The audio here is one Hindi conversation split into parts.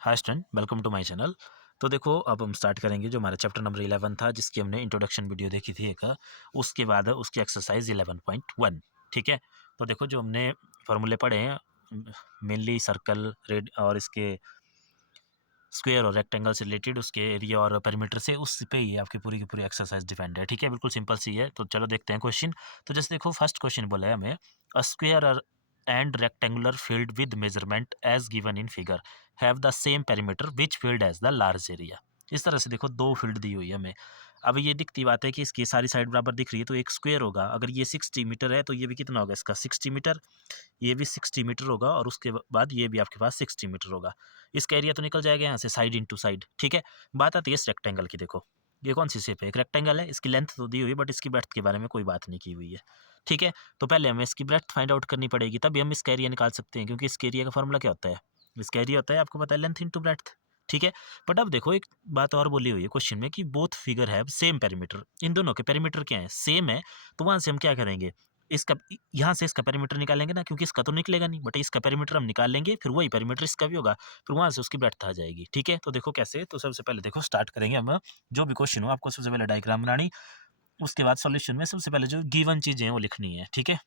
Hi student, welcome to my channel. तो देखो, अब हम स्टार्ट करेंगे जो हमारा चैप्टर नंबर 11 था, जिसकी हमने इंट्रोडक्शन वीडियो देखी थी एक। उसके बाद उसकी एक्सरसाइज 11.1। ठीक है। तो देखो, जो हमने फॉर्मूले पढ़े हैं मेनली सर्कल, रेड और इसके स्क्वायर और रेक्टेंगल से रिलेटेड, उसके एरिया और पेरीमीटर से, उस पे ही आपकी पूरी की पूरी एक्सरसाइज डिपेंड है। ठीक है, बिल्कुल सिंपल सी है। तो चलो देखते हैं क्वेश्चन। तो जैसे देखो, फर्स्ट क्वेश्चन बोला है हमें, a square and rectangular field with measurement as given in figure have the same perimeter which field as the large area. इस तरह से देखो, दो फील्ड दी हुई है हमें। अब ये दिखती बात है कि इसकी सारी साइड बराबर दिख रही है, तो एक स्क्वायर होगा। अगर ये 60 मीटर है तो ये भी कितना होगा इसका, 60 मीटर। ये भी 60 मीटर होगा और उसके बाद ये भी आपके पास 60 मीटर होगा। इसका एरिया तो निकल जाएगा यहाँ से साइड इंटू साइड। ठीक है। बात आती है इस रेक्टेंगल की। देखो, ये कौन सी शेप है, एक रेक्टेंगल है। इसकी लेंथ तो दी हुई है बट इसकी ब्रेड्थ के बारे में कोई बात नहीं की हुई है। ठीक है। तो पहले हमें इसकी ब्रेड्थ फाइंड आउट करनी पड़ेगी, तभी हम इसका एरिया निकाल सकते हैं, क्योंकि इसके एरिया का फॉर्मूला क्या होता है, इसका एरिया होता है, आपको पता है, लेंथ इंटू ब्रेड्थ। ठीक है। बट अब देखो, एक बात और बोली हुई है क्वेश्चन में कि बोथ फिगर है सेम पेरीमीटर। इन दोनों के पेरीमीटर क्या है, सेम है। तो वहां से हम क्या करेंगे, इसका यहाँ से इसका पेरीमीटर निकालेंगे ना, क्योंकि इसका तो निकलेगा नहीं, बट इसका पेरीमीटर हम निकाल लेंगे, फिर वही पेरीमीटर इसका भी होगा, फिर वहां से उसकी ब्रेड्थ आ जाएगी। ठीक है। तो देखो कैसे, तो सबसे पहले देखो स्टार्ट करेंगे हम। जो भी क्वेश्चन हो, आपको सबसे पहले डायग्राम बनानी, उसके बाद सॉल्यूशन में सबसे पहले जो गिवन चीजें हैं वो लिखनी है। ठीक है।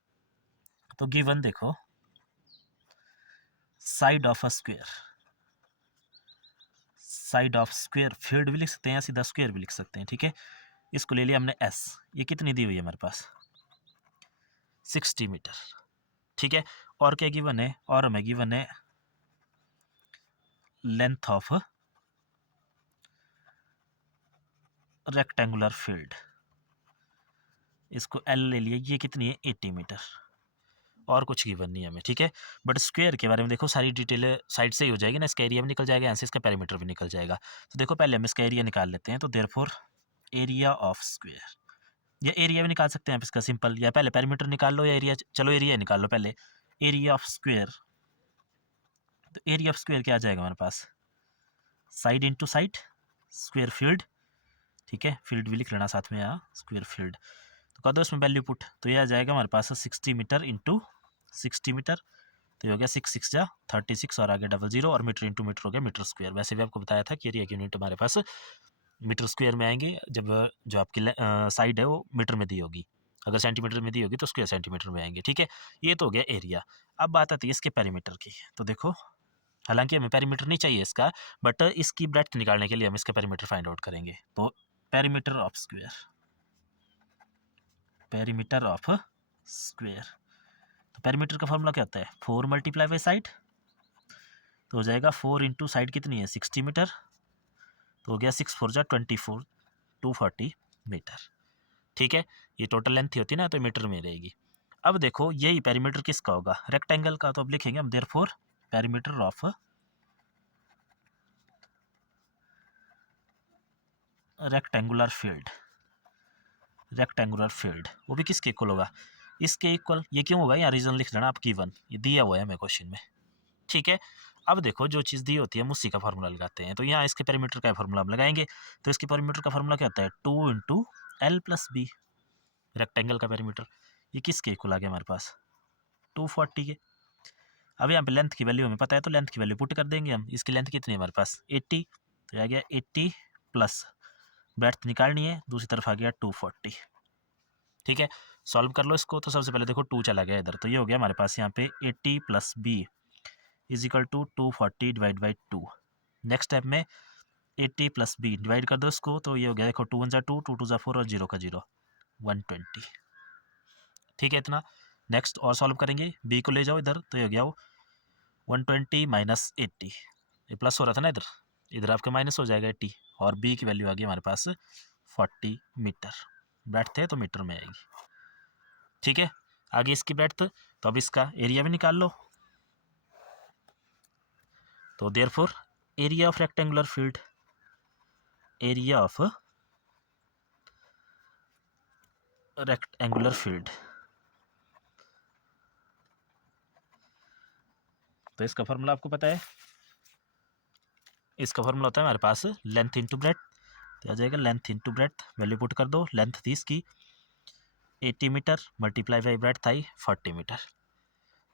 तो गिवन देखो, side of a square, side of square field भी लिख सकते हैं या सीधा स्क्वायर भी लिख सकते हैं। ठीक है। इसको ले लिया हमने एस। ये कितनी दी हुई है हमारे पास, 60 मीटर। ठीक है। और क्या गिवन है, और हमें गिवन है लेंथ ऑफ रेक्टेंगुलर फील्ड, इसको एल ले लिया। ये कितनी है, 80 मीटर। और कुछ गिवन नहीं है हमें। ठीक है। बट स्क्वायर के बारे में देखो, सारी डिटेल साइड से ही हो जाएगी ना, इसका एरिया भी निकल जाएगा, यहाँ से इसका पेरीमीटर भी निकल जाएगा। तो देखो, पहले हम इसका एरिया निकाल लेते हैं। तो देयरफॉर एरिया ऑफ स्क्वायर, या एरिया भी निकाल सकते हैं आप इसका सिंपल, या पहले पेरीमीटर निकाल लो या एरिया, चलो एरिया निकाल लो पहले। एरिया ऑफ स्क्वायर, तो एरिया ऑफ स्क्वायर क्या आ जाएगा हमारे पास, side into side, square field. ठीक है। फील्ड भी लिख लेना साथ में यहाँ, स्क्वायर फील्ड। तो कर दो इसमें वैल्यू पुट, तो ये आ जाएगा हमारे पास 60 मीटर इंटू 60 मीटर। तो ये हो गया 6 6 जा 36, और आगे डबल जीरो, और मीटर इंटू मीटर हो गया मीटर स्क्वायर। वैसे भी आपको बताया था कि एरिया की यूनिट हमारे पास मीटर स्क्वायर में आएंगे, जब जो आपकी साइड है वो मीटर में दी होगी। अगर सेंटीमीटर में दी होगी तो स्क्वायर सेंटीमीटर में आएंगे। ठीक है। ये तो हो गया एरिया। अब बात आती है इसके पेरीमीटर की। तो देखो, हालांकि हमें पेरीमीटर नहीं चाहिए इसका, बट इसकी ब्रेड्थ निकालने के लिए हम इसका पेरीमीटर फाइंड आउट करेंगे। तो perimeter of square, perimeter of square, तो पेरीमीटर का फॉर्मूला क्या होता है, 4 मल्टीप्लाई बाई साइड। तो हो जाएगा 4 इंटू साइड कितनी है, 60 मीटर। तो हो गया 6 4 जा 24, 240 मीटर। ठीक है। ये टोटल लेंथ ही होती है ना, तो मीटर में रहेगी। अब देखो, यही पेरीमीटर किसका होगा, रेक्टेंगल का। तो अब लिखेंगे हम therefore perimeter of rectangular field, rectangular field वो भी किसके इक्वल होगा, इसके इक्वल। ये क्यों होगा, यहाँ रीजन लिख लेना आप, गिवन, ये दिया हुआ है हमें क्वेश्चन में। ठीक है। अब देखो, जो चीज़ दी होती है हम उसी का फार्मूला लगाते हैं। तो यहाँ इसके पेरीमीटर का फार्मूला हम लगाएंगे। तो इसके पेरीमीटर का फार्मूला क्या होता है, 2 into L plus B. Rectangle का पेरीमीटर ये किसके इक्वल आ गया हमारे पास, 240 के। अब यहाँ पे लेंथ की वैल्यू हमें पता है, तो लेंथ की वैल्यू पुट कर देंगे हम। इसकी लेंथ कितनी है हमारे पास, 80। तो आ गया 80 प्लस ब्रेड्थ निकालनी है, दूसरी तरफ आ गया 240। ठीक है। सॉल्व कर लो इसको। तो सबसे पहले देखो 2 चला गया इधर, तो ये हो गया हमारे पास यहाँ पे 80 plus B is equal to 240 divide by 2। Next step में 80 प्लस बी डिवाइड कर दो इसको, तो ये हो गया देखो, 2 1 जा 2, 2 2 जा 4, और 0 का 0, 120। ठीक है इतना। नेक्स्ट और सॉल्व करेंगे, बी को ले जाओ इधर, तो ये हो गया वो 120 माइनस 80। ये प्लस हो रहा था ना इधर, इधर आपका माइनस हो जाएगा 80, और बी की वैल्यू आ गई हमारे पास 40 मीटर। ब्रेड्थ है तो मीटर में आएगी। ठीक है। आगे इसकी ब्रेड्थ, तो अब इसका एरिया भी निकाल लो। तो therefore area of rectangular field, area of rectangular field, तो इसका फॉर्मूला आपको पता है, इसका फॉर्मूला होता है हमारे पास लेंथ इंटू ब्रेड्थ। तो आ जाएगा length into breadth, value put कर दो। लेंथ थी इसकी 80 मीटर, मल्टीप्लाई बाई ब्रेड्थ आई 40 मीटर।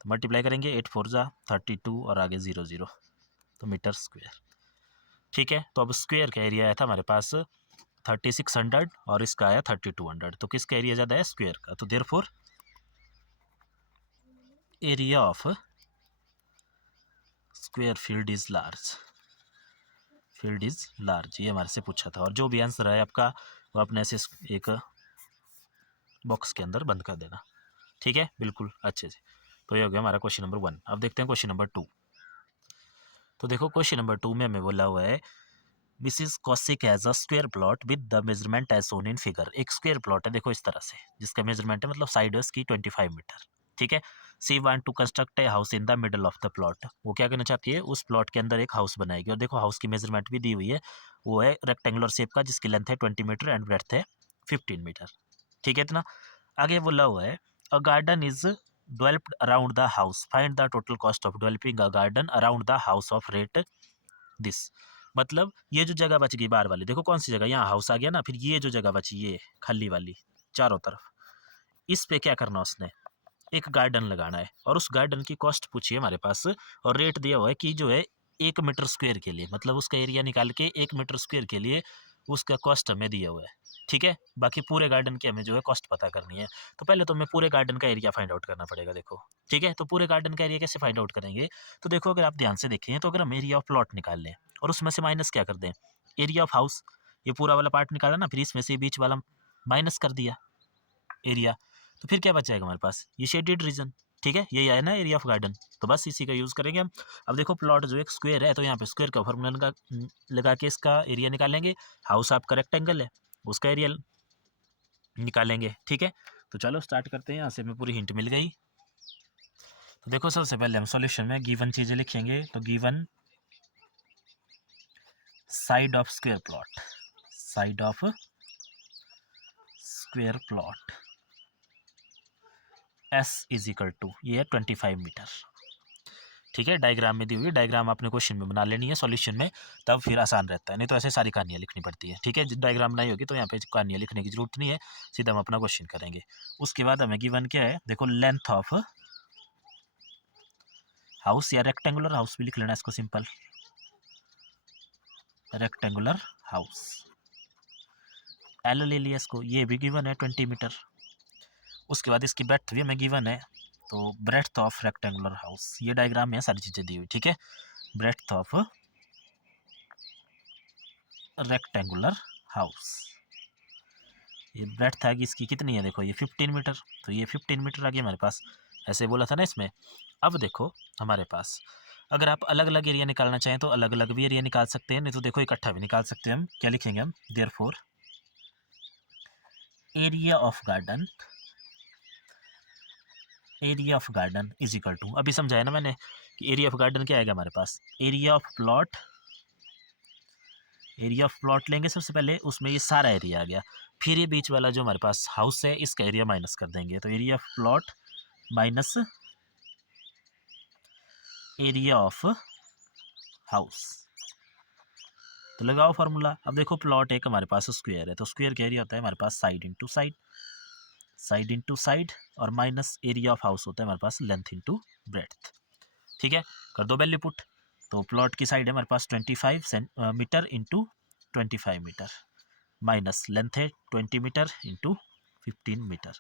तो मल्टीप्लाई करेंगे, 8 4 जा 32, और आगे 0 0, तो मीटर स्क्वायर। ठीक है। तो अब स्क्वायर का एरिया आया था हमारे पास 3600 और इसका आया 3200, तो किसका एरिया ज़्यादा है? स्क्वायर का। तो therefore area of square field is large, field is large, ये हमारे से पूछा था। और जो भी आंसर है आपका वो अपने ऐसे एक बॉक्स के अंदर बंद कर देना, ठीक है, बिल्कुल अच्छे से। तो ये हो गया हमारा क्वेश्चन नंबर 1। अब देखते हैं क्वेश्चन नंबर 2। तो देखो क्वेश्चन नंबर 2 में हमें बोला हुआ है दिस इज कॉसिक as a square plot with the measurement as shown in figure. एक स्क्वायर प्लॉट है देखो इस तरह से, जिसका मेजरमेंट है मतलब साइड की 25 मीटर, ठीक है। She want to construct a house in the middle of the plot. वो क्या करना चाहती है? उस प्लॉट के अंदर एक हाउस बनाएगी। और देखो हाउस की मेजरमेंट भी दी हुई है, वो है रेक्टेंगुलर शेप का, जिसकी लेंथ है 20 मीटर एंड ब्रेड्थ है 15 मीटर, ठीक है इतना। आगे बोला हुआ है a garden is developed around the house, find the total cost of developing a garden around the house of rate this. मतलब ये जो जगह बच गई बाहर वाली, देखो कौन सी जगह, यहाँ हाउस आ गया ना, फिर ये जो जगह बची ये खाली वाली चारों तरफ, इस पे क्या करना उसने? एक गार्डन लगाना है। और उस गार्डन की कॉस्ट पूछी है हमारे पास, और रेट दिया हुआ है कि जो है 1 मीटर स्क्वायर के लिए, मतलब उसका एरिया निकाल के 1 मीटर स्क्वायर के लिए उसका कॉस्ट हमें दिया हुआ है, ठीक है। बाकी पूरे गार्डन की हमें जो है कॉस्ट पता करनी है। तो पहले तो हमें पूरे गार्डन का एरिया फाइंड आउट करना पड़ेगा, देखो, ठीक है। तो पूरे गार्डन का एरिया कैसे फाइंड आउट करेंगे? तो देखो अगर आप ध्यान से देखें, तो अगर हम एरिया ऑफ प्लॉट निकाल लें और उसमें से माइनस क्या कर दें? एरिया ऑफ हाउस, ये पूरा वाला पार्ट निकाला ना, फिर इसमें से बीच वाला माइनस कर दिया एरिया, तो फिर क्या बच जाएगा हमारे पास? ये शेडेड रीजन, ठीक है, यही आया ना एरिया ऑफ गार्डन। तो बस इसी का यूज़ करेंगे हम। अब देखो प्लॉट जो एक स्क्वायर है, तो यहाँ पे स्क्वायर का फॉर्मूला लगा के इसका एरिया निकालेंगे। हाउस आपका रेक्टेंगल है, उसका एरिया निकालेंगे, ठीक है। तो चलो स्टार्ट करते हैं, यहाँ से हमें पूरी हिंट मिल गई। तो देखो सबसे पहले हम सॉल्यूशन में गिवन चीज़ें लिखेंगे। तो given side of square plot, side of square plot S is equal to, ये है 25 मीटर, ठीक है। डायग्राम में दी हुई, डायग्राम आपने क्वेश्चन में बना लेनी है सॉल्यूशन में, तब फिर आसान रहता है, नहीं तो ऐसे सारी कहानियाँ लिखनी पड़ती है, ठीक है। डायग्राम बनाई होगी तो यहाँ पे कहानियाँ लिखने की जरूरत नहीं है, सीधा हम अपना क्वेश्चन करेंगे। उसके बाद हमें गिवन क्या है? देखो लेंथ ऑफ हाउस, या रेक्टेंगुलर हाउस भी लिख लेना इसको, सिंपल रेक्टेंगुलर हाउस, एल ले लिया इसको, ये भी गिवन है 20 मीटर। उसके बाद इसकी ब्रेड्थ भी हमें गिवन है, तो ब्रेड्थ ऑफ रेक्टेंगुलर हाउस, ये डायग्राम में सारी चीज़ें दी हुई, ठीक है। ब्रेड्थ ऑफ रेक्टेंगुलर हाउस, ये ब्रेड्थ आएगी इसकी कितनी है? देखो ये 15 मीटर, तो ये 15 मीटर आ गई हमारे पास, ऐसे बोला था ना इसमें। अब देखो हमारे पास अगर आप अलग अलग एरिया निकालना चाहें तो अलग अलग भी एरिया निकाल सकते हैं, नहीं तो देखो इकट्ठा भी निकाल सकते हैं हम। क्या लिखेंगे हम? Therefore area of garden, area of garden is equal to, अभी समझाया ना मैंने कि एरिया ऑफ गार्डन क्या आएगा हमारे पास? Area of plot, area of plot लेंगे सबसे पहले, उसमें ये सारा एरिया आ गया, फिर ये बीच वाला जो हमारे पास हाउस है इसका एरिया माइनस कर देंगे, तो area of plot minus area of house. तो लगाओ फार्मूला। अब देखो प्लॉट एक हमारे पास स्क्वायर है, तो स्क्वायर का एरिया होता है हमारे पास side into side, side into side, और माइनस एरिया ऑफ हाउस होता है हमारे पास लेंथ इंटू ब्रेड्थ, ठीक है। कर दो वैल्यू पुट। तो प्लॉट की साइड है हमारे पास 25 metre into 25 metre, minus length है 20 मीटर इंटू 15 मीटर,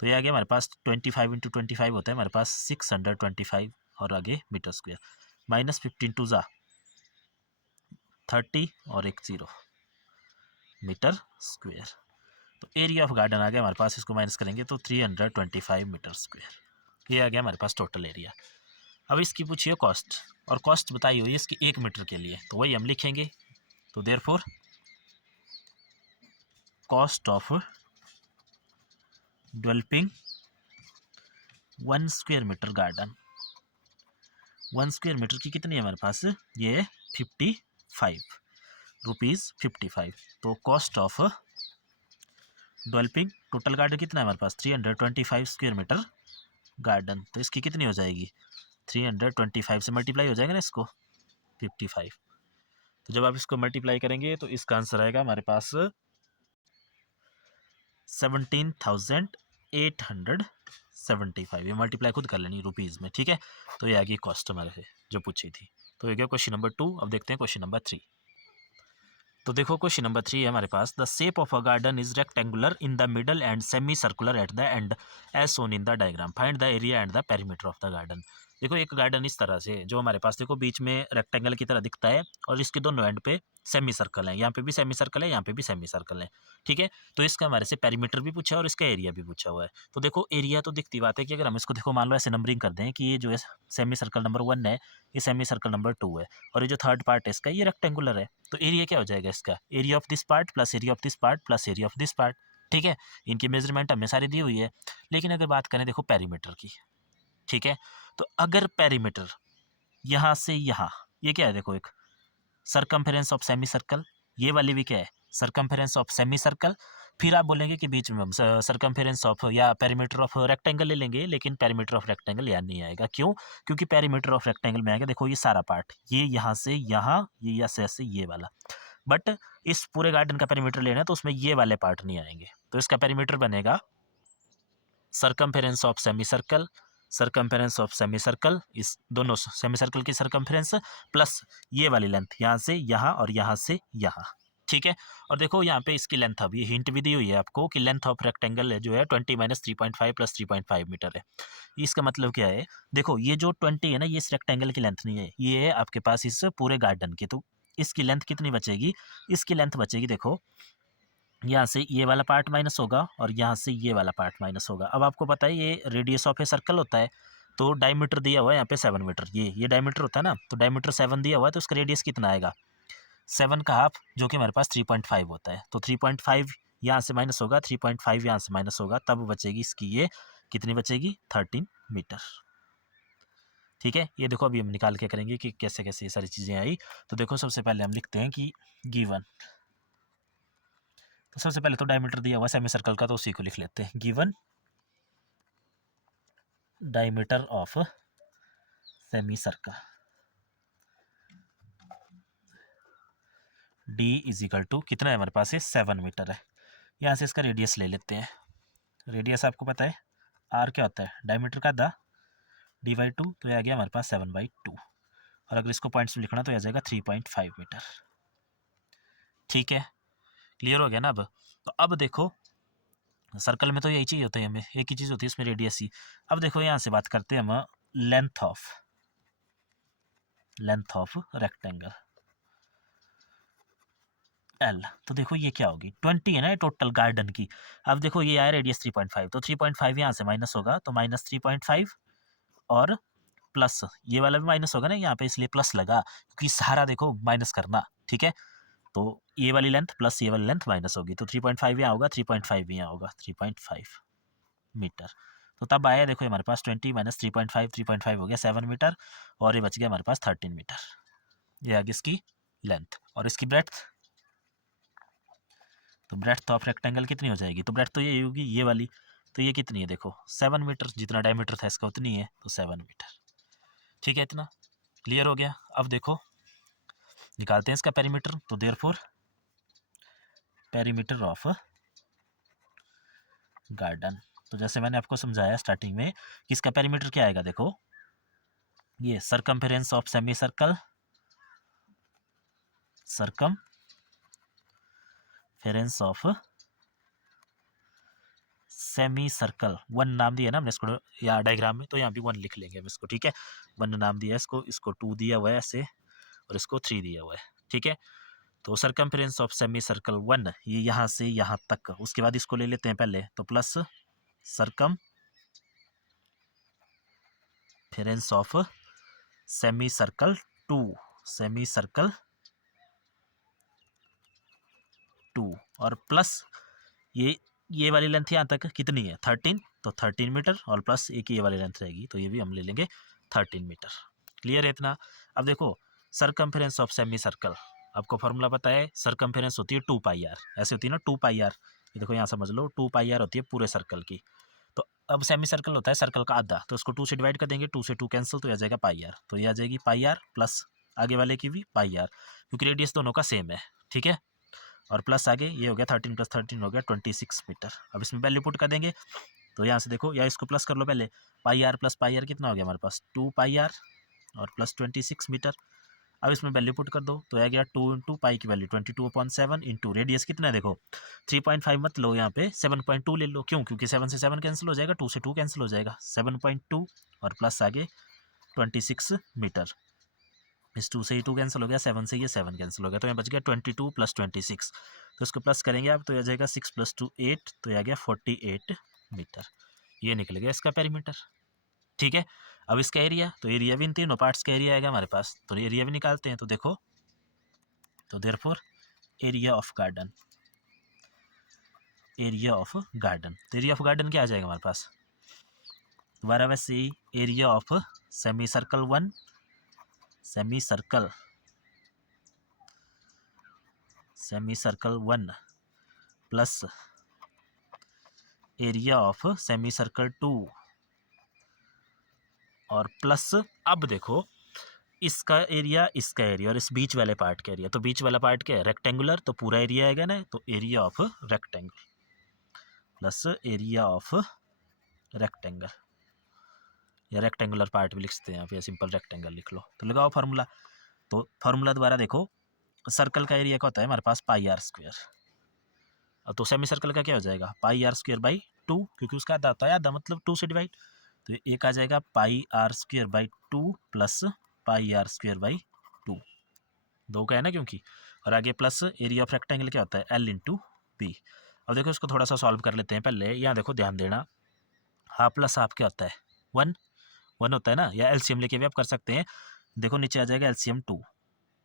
तो ये आ गया हमारे पास 25 इंटू 25 होता है हमारे पास 625, और आगे मीटर स्क्वायर, माइनस 15 टू ज़ा 30 और एक 0 मीटर स्क्वायर। तो एरिया ऑफ गार्डन आ गया हमारे पास, इसको माइनस करेंगे तो 325 मीटर स्क्वायर, ये आ गया हमारे पास टोटल एरिया। अब इसकी पूछिए कॉस्ट, और कॉस्ट बताई हुई है इसकी 1 मीटर के लिए, तो वही हम लिखेंगे। तो therefore cost of developing 1 square metre garden, 1 square metre की कितनी है हमारे पास? ये 55 रुपीज़ 55। तो cost of developing total garden कितना है हमारे पास? 325 स्क्वायर मीटर गार्डन, तो इसकी कितनी हो जाएगी? 325 से मल्टीप्लाई हो जाएगा ना इसको, 55। तो जब आप इसको मल्टीप्लाई करेंगे तो इसका आंसर आएगा हमारे पास 17,875। ये मल्टीप्लाई खुद कर लेनी रुपीज़ में, ठीक है। तो ये आ गई कॉस्ट हमारे से जो पूछी थी। तो ये गया क्वेश्चन नंबर 2। अब देखते हैं क्वेश्चन नंबर 3। तो देखो क्वेश्चन नंबर 3 है हमारे पास, the shape of a garden is rectangular in the middle and semi circular at the end as shown in the diagram, find the area and the perimeter of the garden. देखो एक गार्डन इस तरह से जो हमारे पास देखो बीच में रेक्टेंगल की तरह दिखता है और इसके दोनों एंड पे सेमी सर्कल है, यहाँ पे भी सेमी सर्कल है, यहाँ पे भी सेमी सर्कल है, ठीक है। तो इसका हमारे से पेरीमीटर भी पूछा और इसका एरिया भी पूछा हुआ है। तो देखो एरिया तो दिखती बात है कि अगर हम इसको देखो मान लो ऐसे नंबरिंग कर दें कि ये जो है सेमी सर्कल नंबर 1 है, ये सेमी सर्कल नंबर 2 है और ये जो थर्ड पार्ट है इसका ये रेक्टेंगुलर है, तो एरिया क्या हो जाएगा इसका, area of this part plus area of this part plus area of this part, ठीक है। इनकी मेजरमेंट हमें सारी दी हुई है। लेकिन अगर बात करें देखो पेरीमीटर की, ठीक है, तो अगर पेरीमीटर यहाँ से यहाँ, ये क्या है देखो एक सरकमफेरेंस ऑफ सेमी सर्कल, ये वाली भी क्या है सरकमफेरेंस ऑफ सेमी सर्कल, फिर आप बोलेंगे कि बीच में हम सरकमफेरेंस ऑफ या पेरीमीटर ऑफ रेक्टेंगल ले लेंगे, लेकिन पेरीमीटर ऑफ रेक्टेंगल यहाँ नहीं आएगा। क्यों? क्योंकि पेरीमीटर ऑफ रेक्टेंगल में आएगा देखो ये सारा पार्ट, ये यहाँ से यहाँ, ये ऐसे ये वाला, बट इस पूरे गार्डन का पेरीमीटर लेना है तो उसमें ये वाले पार्ट नहीं आएंगे, तो इसका पेरीमीटर बनेगा circumference of semi circle, circumference of semi circle, इस दोनों सेमी सर्कल की सरकमफेरेंस प्लस ये वाली लेंथ यहाँ से यहाँ और यहाँ से यहाँ, ठीक है। और देखो यहाँ पे इसकी लेंथ, अब ये हिंट भी दी हुई है आपको कि लेंथ ऑफ रेक्टेंगल जो है 20 - 3.5 + 3.5 मीटर है। इसका मतलब क्या है, देखो ये जो 20 है ना, ये इस रेक्टेंगल की लेंथ नहीं है, ये है आपके पास इस पूरे गार्डन की। तो इसकी लेंथ कितनी बचेगी, इसकी लेंथ बचेगी देखो यहाँ से ये वाला पार्ट माइनस होगा और यहाँ से ये वाला पार्ट माइनस होगा। अब आपको पता है ये रेडियस ऑफ ए सर्कल होता है, तो डायमीटर दिया हुआ है यहाँ पे 7 मीटर, ये डायमीटर होता है ना, तो डायमीटर 7 दिया हुआ है, तो उसका रेडियस कितना आएगा 7 का हाफ, जो कि हमारे पास 3.5 होता है। तो 3.5 यहाँ से माइनस होगा, 3.5 यहाँ से माइनस होगा, तब बचेगी इसकी ये कितनी बचेगी 13 मीटर, ठीक है। ये देखो अभी हम निकाल के करेंगे कि कैसे कैसे ये सारी चीज़ें आई। तो देखो सबसे पहले हम लिखते हैं कि गिवन, तो सबसे पहले तो डायमीटर दिया हुआ सेमी सर्कल का, तो उसी को लिख लेते हैं, given diameter of semi circle D is equal to कितना है हमारे पास, ये 7 मीटर है। यहाँ से इसका रेडियस ले लेते हैं, रेडियस आपको पता है आर क्या होता है, डायमीटर का आधा /2, तो ये आ गया हमारे पास 7/2, और अगर इसको पॉइंट्स में लिखना तो ये आ जाएगा 3.5 मीटर, ठीक है। क्लियर हो गया ना। अब तो अब देखो सर्कल में तो यही चीज़ होता है, हमें एक ही चीज़ होती है इसमें रेडियस ही। अब देखो यहाँ से बात करते हैं हम लेंथ ऑफ रेक्टेंगल एल, तो देखो ये क्या होगी 20 है ना टोटल गार्डन की। अब देखो ये आया रेडियस 3.5, तो 3.5 यहाँ से माइनस होगा, तो -3.5 और प्लस ये वाला भी माइनस होगा ना यहाँ पे, इसलिए प्लस लगा क्योंकि सारा देखो माइनस करना, ठीक है। तो ये वाली लेंथ प्लस ये वाली लेंथ माइनस होगी, तो 3.5 यहाँ होगा, 3.5 यहाँ होगा, 3.5 मीटर। तो तब आया देखो हमारे पास 20 - 3.5, 3.5 हो गया 7 मीटर, और ये बच गया हमारे पास 13 मीटर। ये आ गई इसकी लेंथ, और इसकी ब्रेड्थ, तो ब्रेड्थ ऑफ रेक्टेंगल कितनी हो जाएगी, तो ब्रेड्थ तो ये होगी ये वाली, तो ये कितनी है देखो 7 मीटर, जितना डायमीटर था इसका उतनी है, तो 7 मीटर, ठीक है। इतना क्लियर हो गया। अब देखो निकालते हैं इसका पेरीमीटर, तो देयरफॉर पेरीमीटर ऑफ गार्डन, तो जैसे मैंने आपको समझाया स्टार्टिंग में कि इसका पेरीमीटर क्या आएगा, देखो ये circumference of semi circle, circumference of semi circle, 1 नाम दिया ना हमने इसको यहाँ डायग्राम में, तो यहाँ भी 1 लिख लेंगे हम इसको, ठीक है। 1 नाम दिया इसको 2 दिया हुआ है ऐसे, और इसको 3 दिया हुआ है, ठीक है। तो सरकमफेरेंस ऑफ सेमी सर्कल 1 ये यहाँ से यहाँ तक, उसके बाद इसको ले लेते हैं पहले, तो plus circumference of semi circle 2 और प्लस ये वाली लेंथ यहाँ तक कितनी है 13, तो 13 मीटर, और प्लस एक ये वाली लेंथ रहेगी, तो ये भी हम ले लेंगे 13 मीटर। क्लियर है इतना। अब देखो सरकमफेरेंस ऑफ सेमी सर्कल, आपको फॉर्मूला पता है, सरकमफेरेंस होती है 2πr, ऐसे होती है ना 2πr, ये देखो यहाँ समझ लो 2πr होती है पूरे सर्कल की। तो अब सेमी सर्कल होता है सर्कल का आधा, तो इसको 2 से डिवाइड कर देंगे, 2 से 2 कैंसिल, तो आ जाएगा πr, तो ये आ जाएगी πr प्लस आगे वाले की भी πr, क्योंकि रेडियस दोनों का सेम है, ठीक है। और प्लस आगे ये हो गया 13 + 13 हो गया 26 मीटर। अब इसमें वैल्यू पुट कर देंगे, तो यहाँ से देखो या इसको प्लस कर लो पहले, πr + πr कितना हो गया हमारे पास 2πr और प्लस 26 मीटर। अब इसमें वैल्यू पुट कर दो तो आ गया 2 इंटू पाई की वैल्यू 22/7 इंटू रेडियस कितना है देखो 3.5 मत लो यहाँ पे 7.2 ले लो, क्यों? क्योंकि 7 से 7 कैंसिल हो जाएगा, 2 से 2 कैंसिल हो जाएगा, 7.2 और प्लस आगे 26 मीटर। इस 2 से ही 2 कैंसिल हो गया, 7 से ये 7 कैंसिल हो गया, तो यहाँ बच गया 22 + 26। तो इसको प्लस करेंगे आप तो यह आ जाएगा 6 + 2 8, तो यह आ गया 48 मीटर। ये निकल गया इसका पेरीमीटर। ठीक है, अब इसका एरिया, तो एरिया भी इन तीनों पार्ट्स का एरिया आएगा हमारे पास, तो एरिया भी निकालते हैं। तो देखो, तो therefore area of garden, area of garden, तो एरिया ऑफ गार्डन क्या आ जाएगा हमारे पास दोबारा वैसे ही, area of semi circle 1, semi circle 1 plus area of semi circle 2 और प्लस, अब देखो इसका एरिया, इसका एरिया और इस बीच वाले पार्ट का एरिया, तो बीच वाला पार्ट क्या है रेक्टेंगुलर, तो पूरा एरिया आएगा ना, तो area of rectangle plus area of rectangle, या रेक्टेंगुलर पार्ट भी लिख सकते हैं यहाँ पे, सिंपल रेक्टेंगल लिख लो। तो लगाओ फार्मूला, तो फार्मूला दोबारा देखो, सर्कल का एरिया क्या होता है हमारे पास πr², तो सेमी सर्कल का क्या हो जाएगा πr²/2, क्योंकि उसका आधा होता है, आधा मतलब 2 से डिवाइड, तो एक आ जाएगा πr²/2 प्लस πr²/2, 2 का है ना क्योंकि, और आगे प्लस एरिया ऑफ रेक्टेंगल क्या होता है L/B। अब देखो इसको थोड़ा सा सॉल्व कर लेते हैं पहले, यहाँ देखो ध्यान देना, हाफ प्लस हाफ क्या होता है 1 होता है ना, या एलसीएम लेके भी आप कर सकते हैं। देखो नीचे आ जाएगा एलसीएम 2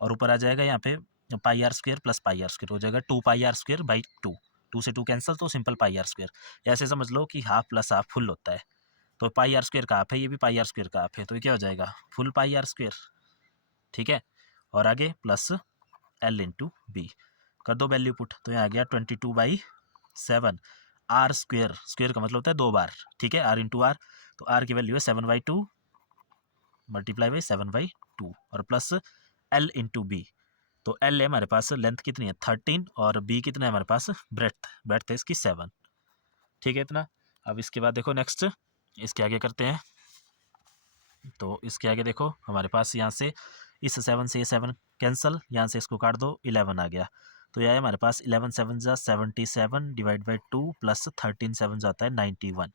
और ऊपर आ जाएगा यहाँ पे πr² + πr² हो जाएगा 2πr²/2, 2 से 2 कैंसिल, तो सिंपल πr², ऐसे समझ लो कि हाफ प्लस हाफ फुल होता है, तो πr² का हाफ है, ये भी πr² का हाफ है, तो ये क्या हो जाएगा फुल πr²। ठीक है, और आगे प्लस L/B कर दो वैल्यू पुट, तो यहाँ आ गया 22/7 r² का मतलब होता है 2 बार, ठीक है, r/r, तो r की वैल्यू है 7/2 × 7/2 और प्लस L/B, तो L है हमारे पास लेंथ कितनी है 13 और B कितना है हमारे पास ब्रेड्थ है इसकी 7। ठीक है इतना। अब इसके बाद देखो नेक्स्ट, इसके आगे करते हैं, तो इसके आगे देखो हमारे पास यहाँ से इस 7 से ये 7 कैंसल, यहाँ से इसको काट दो 11 आ गया, तो यह है हमारे पास 11 7 जा 77 /2 प्लस 13 7 जाता है 91।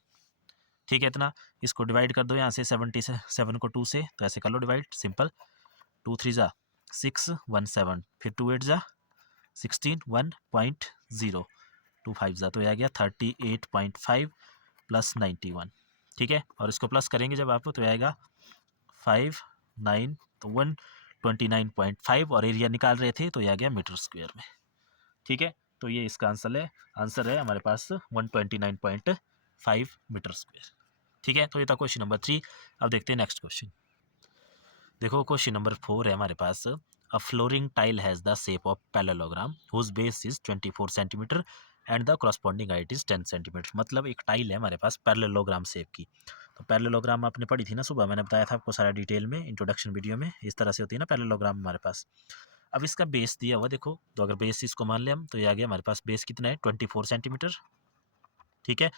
ठीक है इतना, इसको डिवाइड कर दो यहाँ से 77 को 2 से, तो ऐसे कर लो डिवाइड सिंपल, 2 3 जा 6 1 7, फिर 2 8 जा 16 1.0, 2 5 जा, तो यह आ गया 38.5 प्लस 91। ठीक है, और इसको प्लस करेंगे जब आप, तो यह आएगा 5 9, तो 129.5 और एरिया निकाल रहे थे, तो यह आ गया मीटर स्क्वायर में। ठीक है, तो ये इसका आंसर है हमारे पास 129.5 मीटर स्क्वायर। ठीक है, तो ये था क्वेश्चन नंबर 3। अब देखते हैं नेक्स्ट क्वेश्चन। देखो क्वेश्चन नंबर 4 है हमारे पास, a flooring tile has the shape of parallelogram whose base is 24 centimetre and the corresponding height is 10 centimetre. मतलब एक टाइल है हमारे पास पैरेललोग्राम शेप की, तो पैरेललोग्राम आपने पढ़ी थी ना सुबह, मैंने बताया था आपको सारा डिटेल में इंट्रोडक्शन वीडियो में, इस तरह से होती है ना पैरेललोग्राम हमारे पास। अब इसका बेस दिया हुआ देखो, तो अगर बेस इसको मान ले हम, तो ये आ गया हमारे पास बेस कितना है 24 सेंटीमीटर। ठीक है,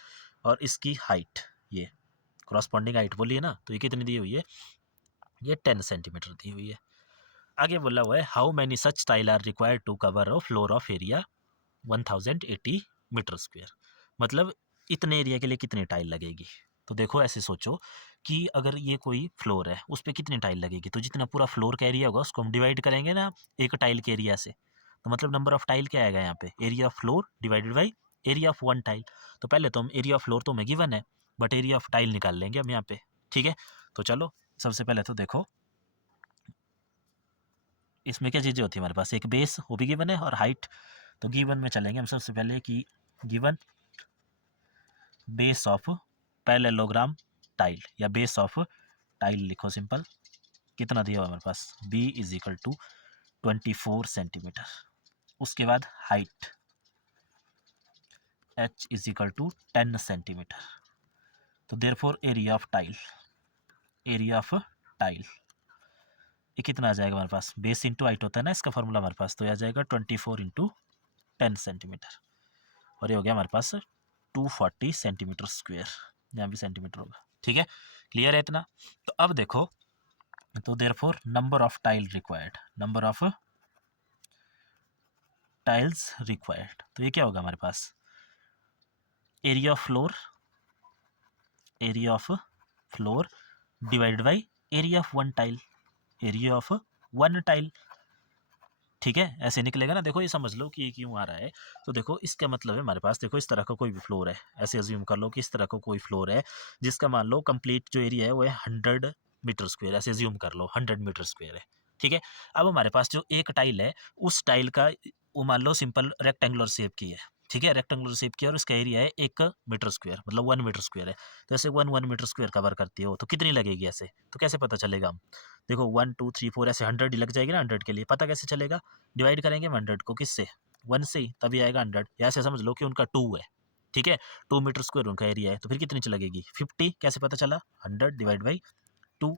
और इसकी हाइट, ये करस्पॉन्डिंग हाइट बोलिए ना, तो ये कितनी दी हुई है, ये 10 सेंटीमीटर दी हुई है। आगे बोला हुआ है how many such tile are required to cover a floor of area 1080 metre square. मतलब इतने एरिया के लिए कितनी टाइल लगेगी। तो देखो ऐसे सोचो कि अगर ये कोई फ्लोर है उस पर कितनी टाइल लगेगी, तो जितना पूरा फ्लोर का एरिया होगा उसको हम डिवाइड करेंगे ना एक टाइल के एरिया से, तो मतलब नंबर ऑफ टाइल क्या आएगा यहाँ पे, area of floor divided by area of one tile. तो पहले तो हम एरिया ऑफ फ्लोर तो हमें गिवन है, बट एरिया ऑफ टाइल निकाल लेंगे हम यहाँ पे। ठीक है, तो चलो सबसे पहले तो देखो इसमें क्या चीज़ें होती है हमारे पास, एक बेस वो भी गिवन है और हाइट, तो गिवन में चलेंगे हम सबसे पहले कि given base of parallelogram tile, या बेस ऑफ टाइल लिखो सिंपल, कितना दिया हुआ हमारे पास b = 24 सेंटीमीटर। उसके बाद हाइट h = 10 सेंटीमीटर। तो देयरफॉर एरिया ऑफ टाइल ये कितना आ जाएगा हमारे पास, बेस इंटू हाइट होता है ना इसका फॉर्मूला हमारे पास, तो यह आ जाएगा 24 × 10 सेंटीमीटर, और ये हो गया हमारे पास 240 सेंटीमीटर स्क्वायर, यहाँ भी सेंटीमीटर होगा। ठीक है, क्लियर है इतना। तो अब देखो तो therefore number of tile required, number of tiles required, तो ये क्या होगा हमारे पास, area of floor, area of floor divided by area of one tile, area of one tile. ठीक है, ऐसे निकलेगा ना। देखो ये समझ लो कि ये क्यों आ रहा है। तो देखो इसका मतलब है हमारे पास, देखो इस तरह का कोई भी फ्लोर है, ऐसे अज्यूम कर लो कि इस तरह का कोई फ्लोर है जिसका मान लो कंप्लीट जो एरिया है वो है 100 मीटर स्क्वायर, ऐसे अज्यूम कर लो 100 मीटर स्क्वायर है। ठीक है, अब हमारे पास जो एक टाइल है उस टाइल का वो मान लो सिंपल रेक्टेंगुलर शेप की है। ठीक है, रेक्टेंगुलर शेप की और इसका एरिया है 1 मीटर स्क्वायर, मतलब 1 मीटर स्क्वायर है। तो ऐसे 1 1 मीटर स्क्वायर कवर करती है वो, तो कितनी लगेगी ऐसे, तो कैसे पता चलेगा हम, देखो 1 2 3 4 ऐसे 100 ही लग जाएगी ना। 100 के लिए पता कैसे चलेगा, डिवाइड करेंगे 100 को किससे, 1 से ही, तभी आएगा 100। या ऐसे समझ लो कि उनका 2 है। ठीक है, 2 मीटर स्क्वायर उनका एरिया है, तो फिर कितनी लगेगी 50। कैसे पता चला, 100 डिवाइड बाई 2,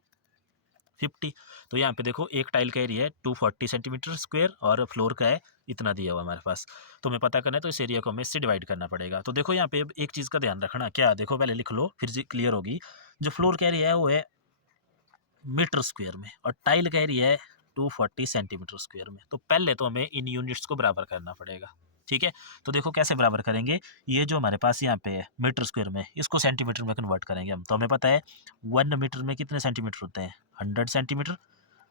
50। तो यहाँ पे देखो एक टाइल का एरिया है 240 सेंटीमीटर स्क्वायर और फ्लोर का है इतना दिया हुआ हमारे पास। तो हमें पता करना है तो इस एरिया को हमें इससे डिवाइड करना पड़ेगा। तो देखो यहाँ पे एक चीज़ का ध्यान रखना, क्या, देखो पहले लिख लो फिर क्लियर होगी। जो फ्लोर का एरिया है वो है मीटर स्क्वायर में और टाइल का एरिया है 240 सेंटीमीटर स्क्वायर में। तो पहले तो हमें इन यूनिट्स को बराबर करना पड़ेगा। ठीक है, तो देखो कैसे बराबर करेंगे, ये जो हमारे पास यहाँ पे है मीटर स्क्वायर में, इसको सेंटीमीटर में कन्वर्ट करेंगे हम। तो हमें पता है 1 मीटर में कितने सेंटीमीटर होते हैं, 100 सेंटीमीटर।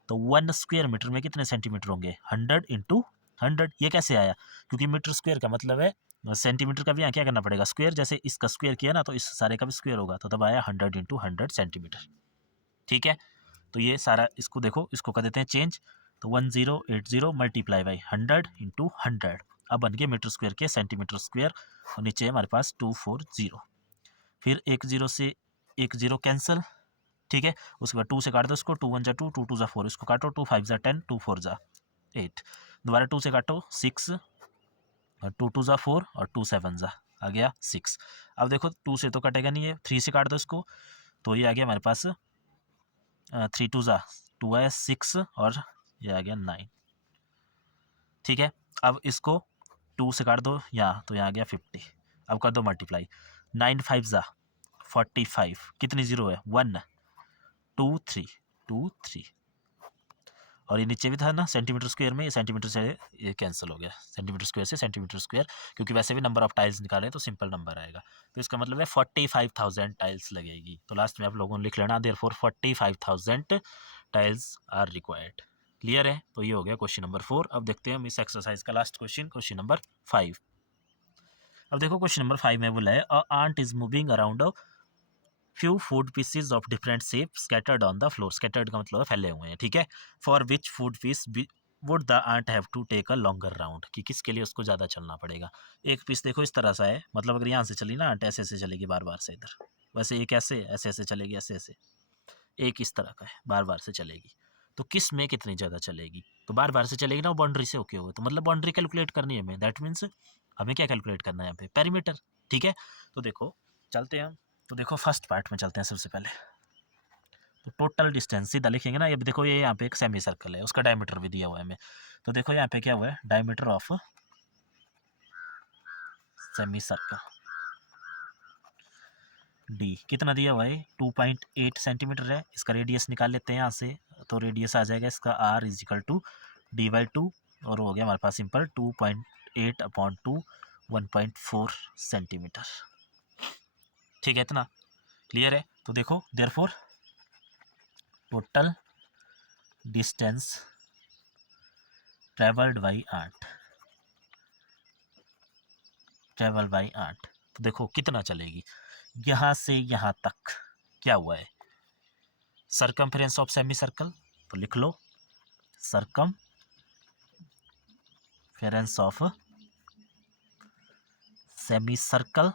तो 1 स्क्वायर मीटर में कितने सेंटीमीटर होंगे, 100 × 100। ये कैसे आया, क्योंकि मीटर स्क्वायर का मतलब है सेंटीमीटर का भी यहाँ क्या करना पड़ेगा, स्क्वायर। जैसे इसका स्क्वायर किया ना तो इस सारे का भी स्क्वायर होगा, तो तब आया 100 × 100 सेंटीमीटर। ठीक है, तो ये सारा इसको देखो, इसको कर देते हैं चेंज। तो 1080 मल्टीप्लाई बाई 100 × 100, अब बन गए मीटर स्क्वायर के सेंटीमीटर स्क्वायर। और नीचे हमारे पास 240, फिर एक जीरो से एक जीरो कैंसिल। ठीक है, उसके बाद 2 से काट दो इसको, 2 1 जा 2, 2 2 जा 4, इसको काटो, 2 5 जा 10, 2 4 जा 8, दोबारा 2 से काटो 6, और 2 2 जा 4 और 2 7 जा आ गया 6। अब देखो 2 से तो कटेगा नहीं है, 3 से काट दो इसको, तो ये आ गया हमारे पास 3 2 जा 2 है 6 और ये आ गया 9। ठीक है, अब इसको 2 से काट दो यहाँ, तो यहाँ आ गया 50। अब कर दो मल्टीप्लाई, 9 5 जा 45, कितनी जीरो है 1 2 3 2 3, और ये नीचे भी था ना सेंटीमीटर स्क्वायर में, ये सेंटीमीटर से ये कैंसिल हो गया, सेंटीमीटर स्क्वायर से सेंटीमीटर स्क्वायर, क्योंकि वैसे भी नंबर ऑफ टाइल्स निकालें तो सिंपल नंबर आएगा। तो इसका मतलब है 45,000 टाइल्स लगेगी। तो लास्ट में आप लोगों ने लिख लेना therefore 45,000 tiles are required. Clear है, तो ये हो गया क्वेश्चन नंबर 4। अब देखते हैं हम इस एक्सरसाइज का लास्ट क्वेश्चन, क्वेश्चन नंबर 5। अब देखो क्वेश्चन नंबर 5 में बोला है a ant is moving around few food pieces of different shape scattered on the floor. Scattered का मतलब है फैले हुए हैं। ठीक है, for which food piece would the ant have to take a longer round, कि किसके लिए उसको ज़्यादा चलना पड़ेगा। एक पीस देखो इस तरह सा है, मतलब अगर यहाँ से चली ना आंट ऐसे ऐसे चलेगी बार बार से इधर, वैसे एक ऐसे ऐसे ऐसे चलेगी, ऐसे ऐसे, एक इस तरह का है बार बार से चलेगी। तो किस में कितनी ज़्यादा चलेगी, तो बार बार से चलेगी ना वो बाउंड्री से होके हुए, तो मतलब बाउंड्री कैलकुलेट करनी है हमें। दैट मीन्स हमें क्या कैलकुलेट करना है यहाँ पे, पेरीमीटर। ठीक है, तो देखो चलते हैं हम। तो देखो फर्स्ट पार्ट में चलते हैं सबसे पहले। तो टोटल डिस्टेंस सीधा लिखेंगे ना, ये देखो ये यहाँ पे एक सेमी सर्कल है, उसका डायमीटर भी दिया हुआ है हमें। तो देखो यहाँ पे क्या हुआ है, diameter of semi circle D कितना दिया हुआ है, 2.8 सेंटीमीटर है। इसका रेडियस निकाल लेते हैं यहाँ से, तो रेडियस आ जाएगा इसका r = d/2, और हो गया हमारे पास सिंपल 2.8/2 1.4 सेंटीमीटर। ठीक है, इतना क्लियर है। तो देखो therefore total distance travelled by ant, travel by ant, तो देखो कितना चलेगी यहाँ से यहाँ तक। क्या हुआ है, सरकमफ्रेंस ऑफ सेमी सर्कल, तो लिख लो circumference of semi circle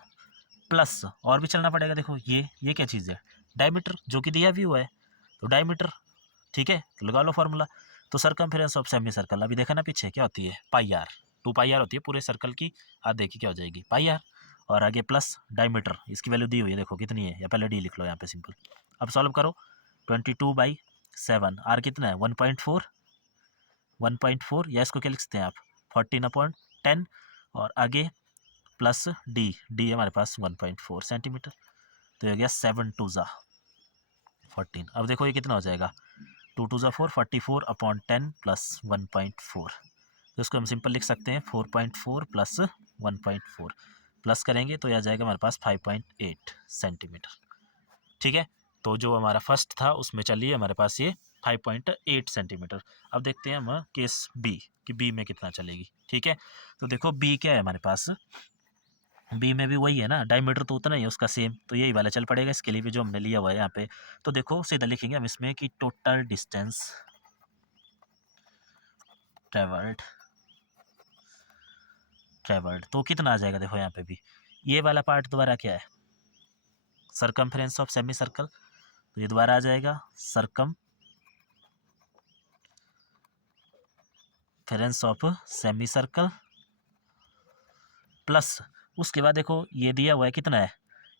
plus, और भी चलना पड़ेगा। देखो ये क्या चीज़ है, डायमीटर, जो कि दिया भी हुआ है, तो डायमीटर। ठीक है, तो लगा लो फॉर्मूला। तो सरकमफ्रेंस ऑफ सेमी सर्कल अभी देखा ना पीछे क्या होती है, πr, 2πr होती है पूरे सर्कल की, आधे की क्या हो जाएगी πr, और आगे प्लस डायमीटर, इसकी वैल्यू दी हुई है देखो कितनी है, या पहले डी लिख लो यहाँ पे सिंपल। अब सॉल्व करो, 22/7, आर कितना है 1.4, या इसको क्या लिख सकते हैं आप 14/10, और आगे प्लस डी हमारे पास 1.4 सेंटीमीटर, तो ये हो गया 7 2 ज़ा 14। अब देखो ये कितना हो जाएगा 2 2 4, 44 अपॉन 10 प्लस 1.4। तो इसको हम सिंपल लिख सकते हैं 4.4 प्लस 1.4 प्लस करेंगे तो यह आ जाएगा हमारे पास 5.8 सेंटीमीटर। ठीक है, तो जो हमारा फर्स्ट था उसमें चलिए हमारे पास ये 5.8 सेंटीमीटर। अब देखते हैं हम केस बी कि बी में कितना चलेगी। ठीक है, तो देखो बी क्या है हमारे पास, बी में भी वही है ना, डायमीटर तो उतना ही है उसका सेम, तो यही वाला चल पड़ेगा इसके लिए भी जो हमने लिया हुआ है यहाँ पे। तो देखो सीधा लिखेंगे हम इसमें कि टोटल डिस्टेंस ट्रेवल्ड तो कितना आ जाएगा। देखो यहाँ पे भी ये वाला पार्ट दोबारा क्या है, सरकमफ्रेंस ऑफ सेमी सर्कल, तो ये दोबारा आ जाएगा circumference of semi circle plus उसके बाद देखो ये दिया हुआ है कितना है,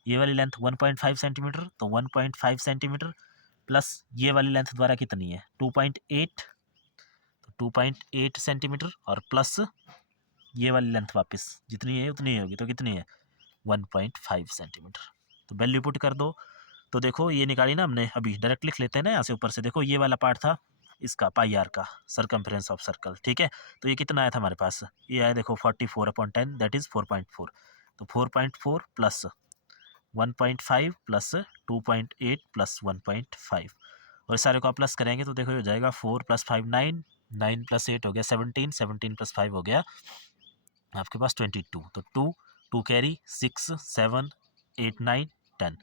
ये वाली लेंथ 1.5 सेंटीमीटर, तो 1.5 सेंटीमीटर प्लस ये वाली लेंथ द्वारा कितनी है 2.8, तो 2.8 सेंटीमीटर और प्लस ये वाली लेंथ वापस जितनी है उतनी ही होगी, तो कितनी है 1.5 सेंटीमीटर। तो वैल्यू पुट कर दो, तो देखो ये निकाली ना हमने, अभी डायरेक्ट लिख लेते हैं ना यहाँ से ऊपर से। देखो ये वाला पार्ट था इसका पाई आर का सरकमफ्रेंस ऑफ सर्कल। ठीक है, तो ये कितना आया था हमारे पास, ये आया देखो 44/10 दैट इज 4.4, तो 4.4 प्लस 1.5 प्लस 2.8 प्लस 1.5 और सारे को आप प्लस करेंगे तो देखो ये हो जाएगा 4 + 5 9, 9 + 8 हो गया 17, 17 + 5 हो गया आपके पास 22, तो 2 कैरी 6 7 8 9 10,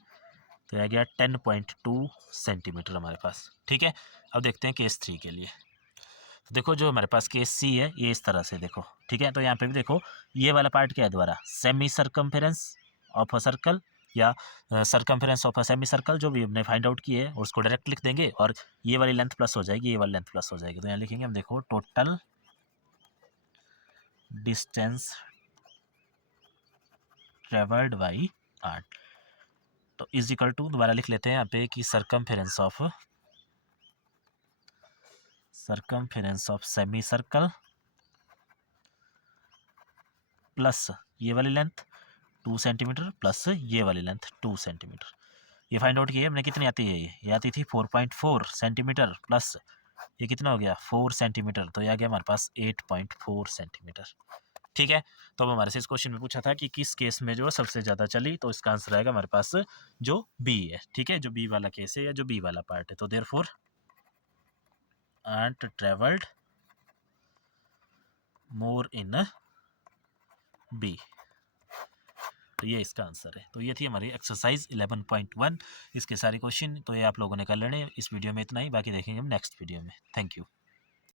तो यह आ गया 10.2 सेंटीमीटर हमारे पास। ठीक है, अब देखते हैं केस 3 के लिए। तो देखो जो हमारे पास केस सी है ये इस तरह से देखो। ठीक है, तो यहाँ पे भी देखो ये वाला पार्ट क्या है दोबारा, semi circumference of a circle या circumference of a semi circle, जो भी हमने फाइंड आउट किए और उसको डायरेक्ट लिख देंगे और ये वाली लेंथ प्लस हो जाएगी, ये वाली लेंथ प्लस हो जाएगी। तो यहाँ लिखेंगे हम देखो total distance travelled by R, तो इज इक्वल टू दोबारा लिख लेते हैं यहाँ पे कि circumference of semi circle plus ये वाली लेंथ 2 सेंटीमीटर प्लस ये वाली लेंथ 2 सेंटीमीटर। ये फाइंड आउट किया हमने, कितनी आती है ये आती थी 4.4 सेंटीमीटर प्लस ये कितना हो गया 4 सेंटीमीटर, तो ये आ गया हमारे पास 8.4 सेंटीमीटर। ठीक है, तो अब हमारे से इस क्वेश्चन में पूछा था कि किस केस में जो सबसे ज़्यादा चली, तो इसका आंसर आएगा हमारे पास जो बी है। ठीक है, जो बी वाला केस है या जो बी वाला पार्ट है, तो therefore aunt travelled more in B, तो ये इसका आंसर है। तो ये थी हमारी एक्सरसाइज 11.1, इसके सारे क्वेश्चन तो ये आप लोगों ने कर लेने। इस वीडियो में इतना ही, बाकी देखेंगे हम नेक्स्ट वीडियो में। Thank you.